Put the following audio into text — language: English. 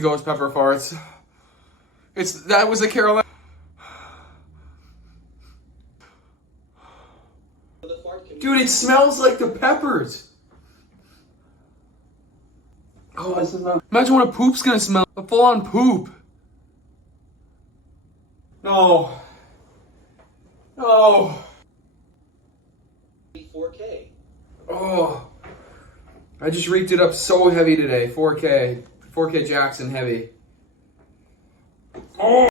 Ghost pepper farts. That was a Carolina. Dude, it smells like the peppers. Oh, this is not. Imagine what a poop's gonna smell. A full-on poop. No. No. 4K. Oh. I just reeked it up so heavy today. 4K. 4K Jackson heavy. Oh.